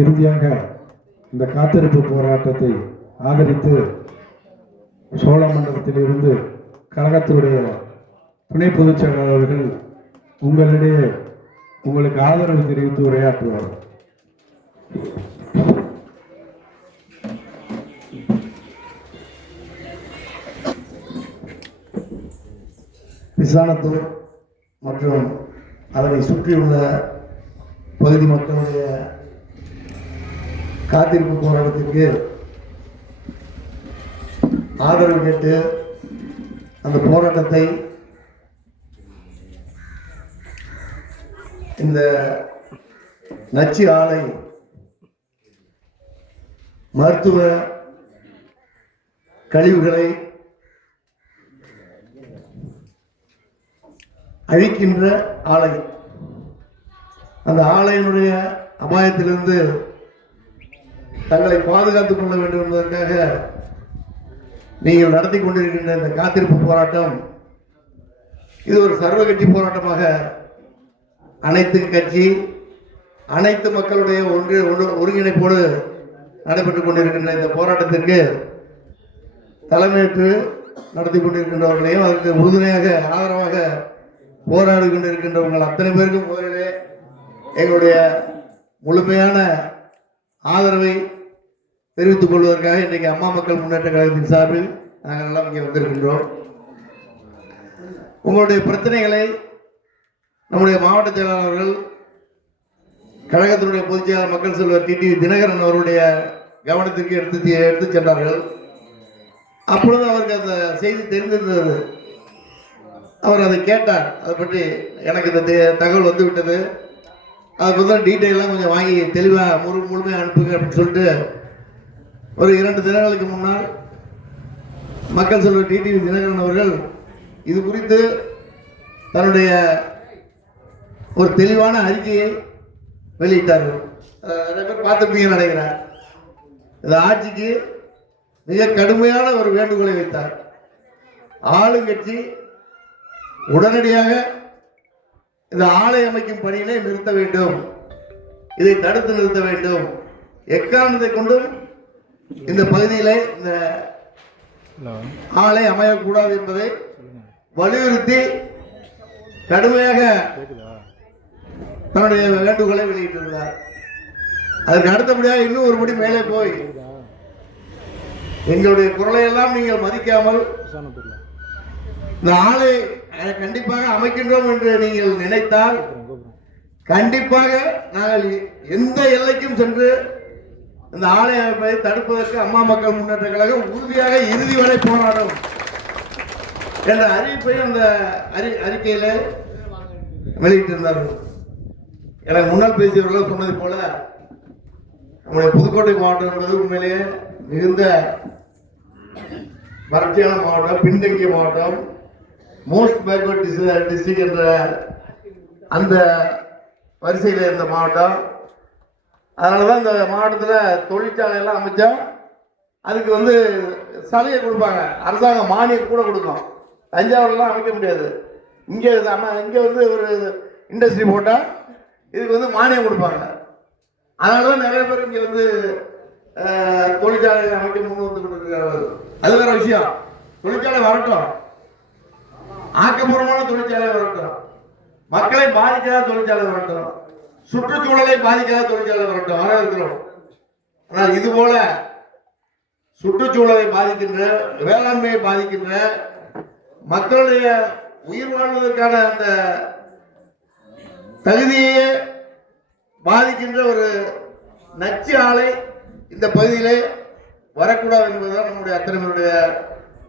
இறுதியாக இந்த காத்திருப்பு போராட்டத்தை ஆதரித்து சோழமண்டலத்திலிருந்து கழகத்தினுடைய துணை பொதுச் செயலாளர்கள் உங்களிடையே உங்களுக்கு ஆதரவு தெரிவித்து உரையாற்றுவார். விசானத்தூர் மற்றும் அதனை சுற்றியுள்ள பகுதி மக்களுடைய காத்திருப்பு போராட்டத்திற்கு ஆதரவு கேட்டு அந்த போராட்டத்தை இந்த நச்சு ஆலை மருத்துவ கழிவுகளை அழிக்கின்ற ஆலை. அந்த ஆலையினுடைய அபாயத்திலிருந்து தங்களை பாதுகாத்துக் கொள்ள வேண்டும் என்பதற்காக நீங்கள் நடத்தி கொண்டிருக்கின்ற இந்த காத்திருப்பு போராட்டம் இது ஒரு சர்வ கட்சி போராட்டமாக அனைத்து கட்சி அனைத்து மக்களுடைய ஒன்று ஒன்று- ஒருங்கிணைப்போடு நடைபெற்றுக் கொண்டிருக்கின்ற இந்த போராட்டத்திற்கு தலைமையேற்று நடத்தி கொண்டிருக்கின்றவர்களையும் அதற்கு உறுதுணையாக ஆதரவாக போராடி கொண்டிருக்கின்றவர்கள் அத்தனை பேருக்கும் முதலிலே எங்களுடைய முழுமையான ஆதரவை தெரிவித்துக் கொள்வதற்காக இன்றைக்கு அம்மா மக்கள் முன்னேற்ற கழகத்தின் சார்பில் நாங்கள் எல்லாம் இங்கே வந்திருக்கின்றோம். உங்களுடைய பிரச்சனைகளை நம்முடைய மாவட்ட செயலாளர்கள் கழகத்தினுடைய பொதுச் செயலாளர் மக்கள் செல்வர் டிடி தினகரன் அவருடைய கவனத்திற்கு எடுத்து எடுத்து சென்றார்கள். அப்பொழுது அவருக்கு அந்த செய்தி தெரிந்திருந்தது. அவர் அதை கேட்டார். அதை பற்றி எனக்கு இந்த தகவல் வந்து விட்டது அதை பற்றி டீட்டெயிலாக கொஞ்சம் வாங்கி தெளிவாக முழு முழுமையாக அனுப்புங்க அப்படின்னு சொல்லிட்டு ஒரு இரண்டு தினங்களுக்கு முன்னால் மக்கள் செல்வர் டிடிவி தினகரன் அவர்கள் இது குறித்து தன்னுடைய ஒரு தெளிவான அறிக்கையை வெளியிட்டார்கள் நிறைய பேர் பார்த்துருப்பீங்கன்னு நினைக்கிறேன். இந்த ஆட்சிக்கு மிக கடுமையான ஒரு வேண்டுகோளை வைத்தார். ஆளுங்கட்சி உடனடியாக இந்த ஆலை அமைக்கும் பணியினை நிறுத்த வேண்டும். இதை தடுத்து நிறுத்த வேண்டும். எக்காரணத்தை கொண்டும் இந்த பகுதியிலே இந்த ஆலை அமையக்கூடாது என்பதை வலியுறுத்தி கடுமையாக தன்னுடைய வேண்டுகோளை வெளியிட்டிருந்தார். அதற்கு அடுத்தபடியாக இன்னும் ஒருபடி மேலே போய் எங்களுடைய குரலை எல்லாம் நீங்கள் மதிக்காமல் இந்த ஆலை கண்டிப்பாக அமைக்கின்றோம் என்று நீங்கள் நினைத்தால் கண்டிப்பாக நாங்கள் எந்த எல்லைக்கும் சென்று இந்த ஆலய அமைப்பை தடுப்பதற்கு அம்மா மக்கள் முன்னேற்ற கழகம் உறுதியாக இறுதி வரை போராடும் என்ற அறிவிப்பை அந்த அறி அறிக்கையில் வெளியிட்டிருந்தார்கள். எனக்கு முன்னால் பேசியவர்கள் சொன்னது போல நம்முடைய புதுக்கோட்டை மாவட்டம் என்பது உண்மையிலேயே மிகுந்த வறட்சியான மாவட்டம் பின்தங்கிய மாவட்டம் மோஸ்ட் பேக்வர்ட் டிஸ்ட்ரிக்ட் என்ற அந்த வரிசையில் இருந்த மாவட்டம். அதனால தான் இந்த மாவட்டத்தில் தொழிற்சாலையெல்லாம் அமைச்சா அதுக்கு வந்து சலுகை கொடுப்பாங்க. அரசாங்கம் மானியம் கூட கொடுக்கும். தஞ்சாவூர்லாம் அமைக்க முடியாது. இங்கே இங்கே வந்து ஒரு இண்டஸ்ட்ரி போட்டால் இதுக்கு வந்து மானியம் கொடுப்பாங்க. அதனால தான் நிறைய பேர் இங்கே வந்து தொழிற்சாலை அமைக்க முன் வந்து கொடுக்குறாரு அது வேற விஷயம். தொழிற்சாலை வரட்டும். ஆக்கப்பூர்வமான தொழிற்சாலை வரட்டும். மக்களை பாதிக்காத தொழிற்சாலை வரட்டும். சுற்றுச்சூழலை பாதிக்காத தொழிற்சாலை வரட்டும். இருக்கிறோம். ஆனால் இது போல சுற்றுச்சூழலை பாதிக்கின்ற வேளாண்மையை பாதிக்கின்ற மக்களுடைய உயிர் வாழ்வதற்கான அந்த தகுதியே பாதிக்கின்ற ஒரு நச்சு ஆலை இந்த பகுதியிலே வரக்கூடாது என்பதுதான் நம்முடைய அத்தனை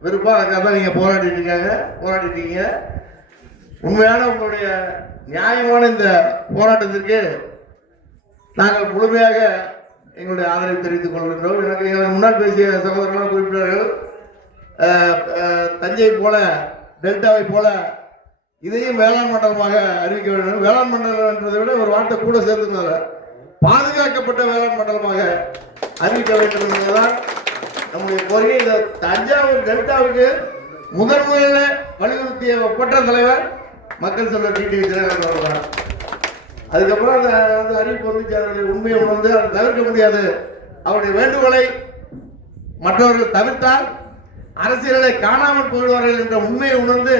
விருப்பம். அதுக்காக தான் நீங்கள் போராடிட்டு இருக்காங்க. போராடிட்டு இருக்கீங்க. உண்மையான உங்களுடைய நியாயமான இந்த போராட்டத்திற்கு நாங்கள் முழுமையாக எங்களுடைய ஆதரவை தெரிவித்துக் கொள்கின்றோம். எனக்கு எனக்கு முன்னால் பேசிய சகோதரர்கள் குறிப்பிட்டார்கள். தஞ்சை போல டெல்டாவை போல இதையும் வேளாண் மண்டலமாக அறிவிக்க வேண்டும். வேளாண் மண்டலம் என்றதை விட ஒரு வார்த்தை கூட சேர்த்துனால பாதுகாக்கப்பட்ட வேளாண் மண்டலமாக அறிவிக்க வேண்டும் என்பதுதான் நம்முடைய கோரிக்கை. இந்த தஞ்சாவூர் டெல்டாவுக்கு முதன் முதலில் வலியுறுத்திய ஒப்பற்ற தலைவர் மக்கள் சொல்ல டிடி தினகரன் அவர்கள். அதுக்கப்புறம் அந்த வந்து அறிவிப்பு வந்து அதனுடைய உண்மையை உணர்ந்து அதை தவிர்க்க முடியாது. அவருடைய வேண்டுகோளை மற்றவர்கள் தவிர்த்தால் அரசியலை காணாமல் போயிடுவார்கள் என்ற உண்மையை உணர்ந்து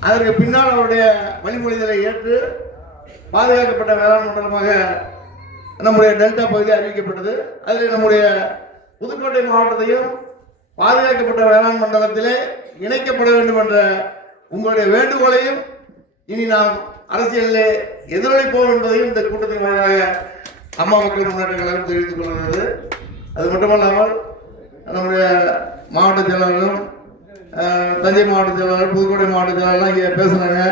அதற்கு பின்னால் அவருடைய வழிமொழிதலை ஏற்று பாதுகாக்கப்பட்ட வேளாண் மண்டலமாக நம்முடைய டெல்டா பகுதி அறிவிக்கப்பட்டது. அதில் நம்முடைய புதுக்கோட்டை மாவட்டத்தையும் பாதுகாக்கப்பட்ட வேளாண் மண்டலத்திலே இணைக்கப்பட வேண்டும் என்ற உங்களுடைய வேண்டுகோளையும் இனி நாம் அரசியலில் எதிரொலிப்போம் என்பதையும் இந்த கூட்டத்தின் வாயிலாக அம்மா மக்கள் முன்னேற்ற கழகம் தெரிவித்துக் கொள்கிறது. அது மட்டுமல்லாமல் நம்முடைய மாவட்ட செயலாளர்களும் தஞ்சை மாவட்ட செயலாளர் புதுக்கோட்டை மாவட்ட செயலாளர்லாம் இங்கே பேசுனாங்க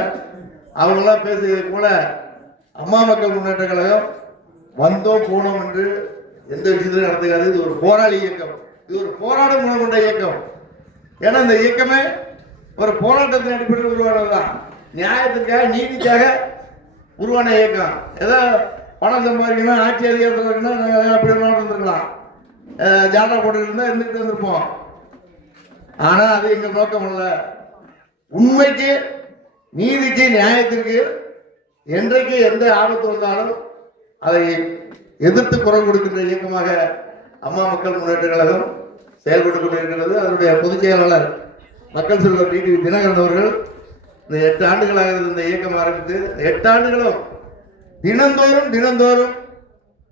அவங்களாம் பேசுகிறது போல அம்மா மக்கள் முன்னேற்ற கழகம் வந்தோம் போனோம் என்று எந்த விஷயத்திலும் நடத்துக்காது இது ஒரு போராளி இயக்கம். இது ஒரு போராடும் குணம் கொண்ட இயக்கம். ஏன்னா இந்த இயக்கமே ஒரு போராட்டத்தின் அடிப்படையில் உருவானதுதான். நியாயத்திற்காக நீதிக்காக உருவான இயக்கம். ஏதோ பணம் சம்பாதிக்கணும் ஆட்சி அதிகாரத்தில் இருக்கணும் நாங்கள் அப்படி ஒன்று இருந்திருக்கலாம். அஹ் ஜாலரா இருந்தால் இருந்துட்டு வந்திருப்போம் ஆனால் அது எங்கள் நோக்கம் இல்லை உண்மைக்கு நீதிக்கு நியாயத்திற்கு என்றைக்கு எந்த ஆபத்து வந்தாலும் அதை எதிர்த்து குரல் கொடுக்கின்ற இயக்கமாக அம்மா மக்கள் முன்னேற்ற கழகம் செயல்பட்டு கொண்டிருக்கிறது. அதனுடைய பொதுச் செயலாளர் மக்கள் செல்வர் டிடி தினகரன் அவர்கள் இந்த எட்டு ஆண்டுகளாக இந்த இயக்கம் ஆரம்பித்து எட்டு ஆண்டுகளும் தினந்தோறும் தினந்தோறும்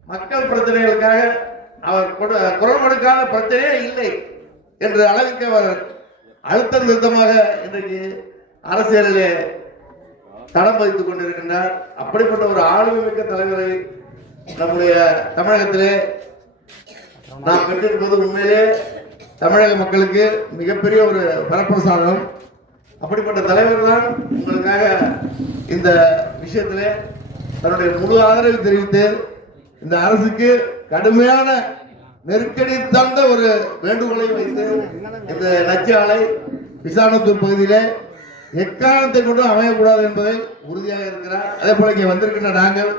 மக்கள் பிரச்சனைகளுக்காக அவர் குரல் கொடுக்காத பிரச்சனையே இல்லை என்ற அளவுக்கு அவர் அழுத்தம் நிறுத்தமாக இன்றைக்கு அரசியலிலே தடம் பதித்துக் கொண்டிருக்கின்றார். அப்படிப்பட்ட ஒரு ஆளுமை மிக்க தலைவரை நம்முடைய தமிழகத்திலே நாம் பெற்றிருப்பது உண்மையிலே தமிழக மக்களுக்கு மிகப்பெரிய ஒரு வரப்பிரசாதம். அப்படிப்பட்ட தலைவர் தான் உங்களுக்காக இந்த விஷயத்தில் தன்னுடைய முழு ஆதரவு தெரிவித்து இந்த அரசுக்கு கடுமையான நெருக்கடி தந்த ஒரு வேண்டுகோளை வைத்து இந்த நச்சு ஆலை விசாரணத்தூர் பகுதியிலே எக்காரணத்தை கொண்டும் அமையக்கூடாது என்பதை உறுதியாக இருக்கிறார். அதே போல இங்கே வந்திருக்கின்ற நாங்கள்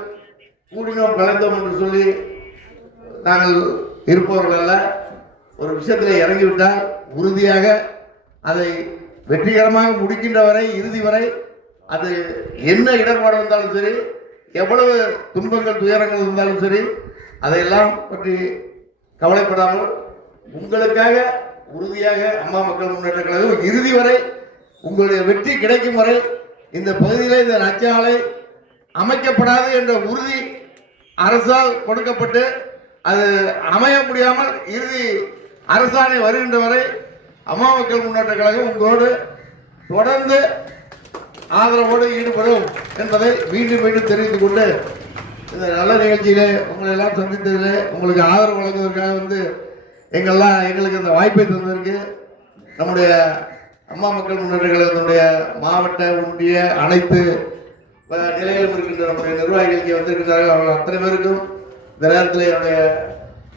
கூடினோம் கலந்தோம் என்று சொல்லி நாங்கள் இருப்பவர்கள் அல்ல. ஒரு விஷயத்தில் இறங்கிவிட்டால் உறுதியாக அதை வெற்றிகரமாக முடிக்கின்ற வரை இறுதி வரை அது என்ன இடர்பாடு வந்தாலும் சரி எவ்வளவு துன்பங்கள் துயரங்கள் இருந்தாலும் சரி அதையெல்லாம் பற்றி கவலைப்படாமல் உங்களுக்காக உறுதியாக அம்மா மக்கள் முன்னேற்ற கழகம் இறுதி வரை உங்களுடைய வெற்றி கிடைக்கும் வரை இந்த பகுதியில் இந்த நச்சாலை அமைக்கப்படாது என்ற உறுதி அரசால் கொடுக்கப்பட்டு அது அமைய முடியாமல் இறுதி அரசாணை வருகின்ற வரை அம்மா மக்கள் முன்னேற்ற கழகம் உங்களோடு தொடர்ந்து ஆதரவோடு ஈடுபடும் என்பதை மீண்டும் மீண்டும் தெரிவித்துக் கொண்டு இந்த நல்ல நிகழ்ச்சியிலே உங்களை எல்லாம் சந்தித்ததில் உங்களுக்கு ஆதரவு வழங்குவதற்காக வந்து எங்கெல்லாம் எங்களுக்கு இந்த வாய்ப்பை தந்திருக்கு. நம்முடைய அம்மா மக்கள் முன்னேற்ற கழகத்தினுடைய மாவட்ட ஒன்றிய அனைத்து நிலைகளும் நிலையிலும் இருக்கின்ற நம்முடைய நிர்வாகிகளுக்கு வந்திருக்கிறார்கள் அவர்கள் அத்தனை பேருக்கும் இந்த நேரத்தில் என்னுடைய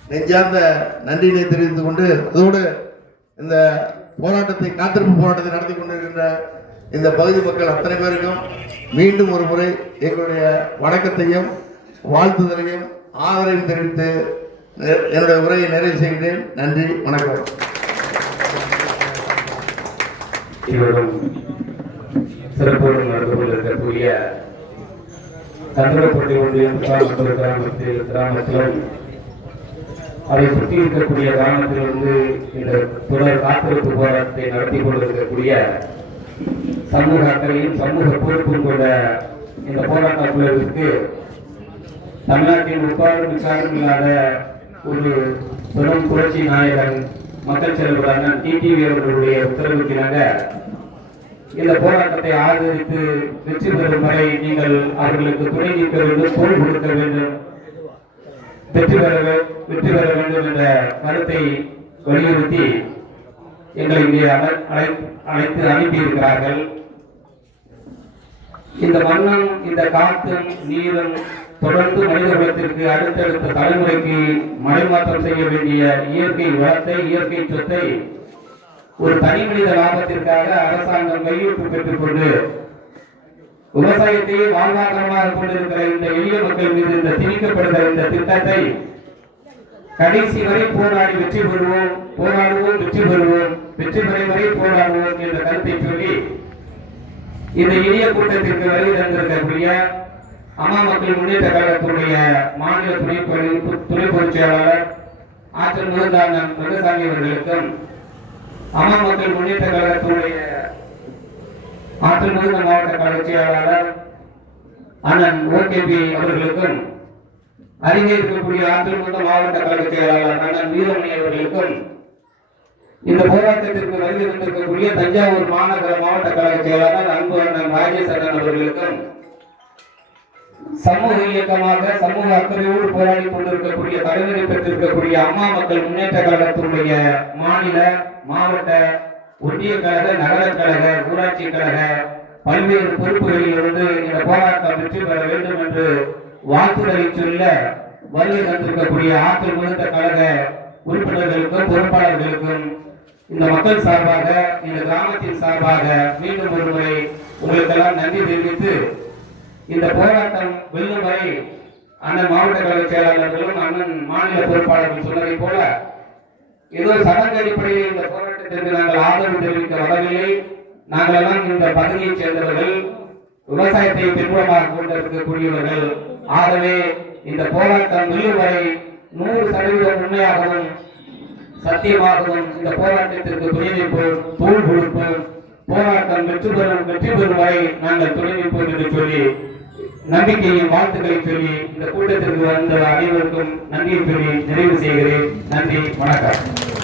நெஞ்சார்ந்த நன்றியினை தெரிவித்துக் கொண்டு அதோடு இந்த போராட்டத்தை காத்திருப்பு போராட்டத்தை நடத்தி கொண்டிருக்கின்ற இந்த பகுதி மக்கள் அத்தனை பேருக்கும் மீண்டும் ஒரு முறை எங்களுடைய வணக்கத்தையும் வாழ்த்துதலையும் ஆதரவையும் தெரிவித்து என்னுடைய உரையை நிறைவு செய்கிறேன் நன்றி வணக்கம். இவரும் நடந்து கொண்டிருக்கக்கூடிய சந்திரப்பட்டி ஒன்றியம் கிராமத்தில் கிராமத்திலும் அதை சுற்றி இருக்கக்கூடிய கிராமத்திலிருந்து இந்த தொடர் காத்திருப்பு போராட்டத்தை நடத்தி கொண்டிருக்கக்கூடிய சமூக அக்கறையும் சமூக பொறுப்பும் கொண்ட இந்த போராட்ட குழுவிற்கு தமிழ்நாட்டின் முப்பாடும் மிக்காடும் இல்லாத ஒரு பெரும் புரட்சி நாயகன் மக்கள் செல்வர் அண்ணன் டிடிவி அவர்களுடைய உத்தரவுக்கினாக இந்த போராட்டத்தை ஆதரித்து வெற்றி பெறும் வரை நீங்கள் அவர்களுக்கு துணை நிற்க வேண்டும் தோல் கொடுக்க வேண்டும். வெற்றி பெற வெற்றி பெற வேண்டும் என்ற கருத்தை வலியுறுத்தி எங்களை இங்கே அழை- அழை- அழைத்து அனுப்பியிருக்கிறார்கள். இந்த மண்ணும் இந்த காற்றும் நீரும் தொடர்ந்து மனித குலத்திற்கு அடுத்தடுத்த தலைமுறைக்கு மடைமாற்றம் செய்ய வேண்டிய இயற்கை வளத்தை இயற்கை சொத்தை ஒரு தனி மனித லாபத்திற்காக அரசாங்கம் கையெழுத்து பெற்றுக்கொண்டு விவசாயத்தையே வாழ்வாதாரமாக கொண்டிருக்கிற இந்த எளிய மக்கள் மீது இந்த திணிக்கப்படுகிற இந்த திட்டத்தை கடைசி வரை போராடி வெற்றி பெறுவோம் போராடுவோம் வெற்றி பெறுவோம் வெற்றி பெறும் வரை போராடுவோம் என்ற கருத்தை சொல்லி இந்த எளிய கூட்டத்திற்கு வருகை தந்திருக்கக்கூடிய அம்மா மக்கள் முன்னேற்ற கழகத்துடைய மாநில துணை துணை பொதுச் செயலாளர் ஆற்றல் மிகுந்த ரங்கசாமி அவர்களுக்கும் அம்மா மக்கள் முன்னேற்ற கழகத்துடைய ஆற்றல் மாவட்ட கழக செயலாளர் அண்ணன் ஓகேபி அவர்களுக்கும் அறிஞர் இருக்கக்கூடிய ஆற்றல் மாவட்ட கழக செயலாளர் அண்ணன் வீரமணி அவர்களுக்கும் இந்த போராட்டத்திற்கு வருகை தஞ்சாவூர் மாநகர மாவட்ட கழக செயலாளர் அன்பு அண்ணன் ராஜேஷ் அண்ணன் அவர்களுக்கும் சமூக இயக்கமாக சமூக அக்கறையோடு போராடி கொண்டிருக்கக்கூடிய தலைவரை பெற்றிருக்கக்கூடிய அம்மா மக்கள் முன்னேற்ற கழகத்தினுடைய மாநில மாவட்ட ஒன்றிய கழக நகர கழக ஊராட்சி கழக பல்வேறு பொறுப்புகளில் இருந்து இந்த போராட்டம் வெற்றி பெற வேண்டும் என்று வாழ்த்துதலை சொல்ல வருகை தந்திருக்கக்கூடிய ஆற்றல் மிகுந்த கழக உறுப்பினர்களுக்கும் பொறுப்பாளர்களுக்கும் இந்த மக்கள் சார்பாக இந்த கிராமத்தின் சார்பாக மீண்டும் ஒரு முறை உங்களுக்கெல்லாம் நன்றி தெரிவித்து இந்த போராட்டம் வெல்லும் வரை அண்ணன் மாவட்ட கழக செயலாளர்களும் அண்ணன் மாநில பொறுப்பாளர்கள் சொன்னதை போல ஏதோ சடங்கு அடிப்படையில் இந்த போராட்டத்திற்கு நாங்கள் ஆதரவு தெரிவிக்க வரவில்லை. நாங்கள் எல்லாம் இந்த பகுதியைச் சேர்ந்தவர்கள் விவசாயத்தை பின்புலமாக கொண்டிருக்கக்கூடியவர்கள் ஆகவே இந்த போராட்டம் வெல்லும் வரை நூறு சதவீதம் உண்மையாகவும் சத்தியமாகவும் இந்த போராட்டத்திற்கு துணை நிற்போம் தோல் கொடுப்போம். போராட்டம் வெற்றி பெறும் வெற்றி பெறும் வரை நாங்கள் துணை நிற்போம் என்று சொல்லி நம்பிக்கையும் வாழ்த்துக்களை சொல்லி இந்த கூட்டத்திற்கு வந்த அனைவருக்கும் நன்றியை சொல்லி நிறைவு செய்கிறேன். நன்றி வணக்கம்.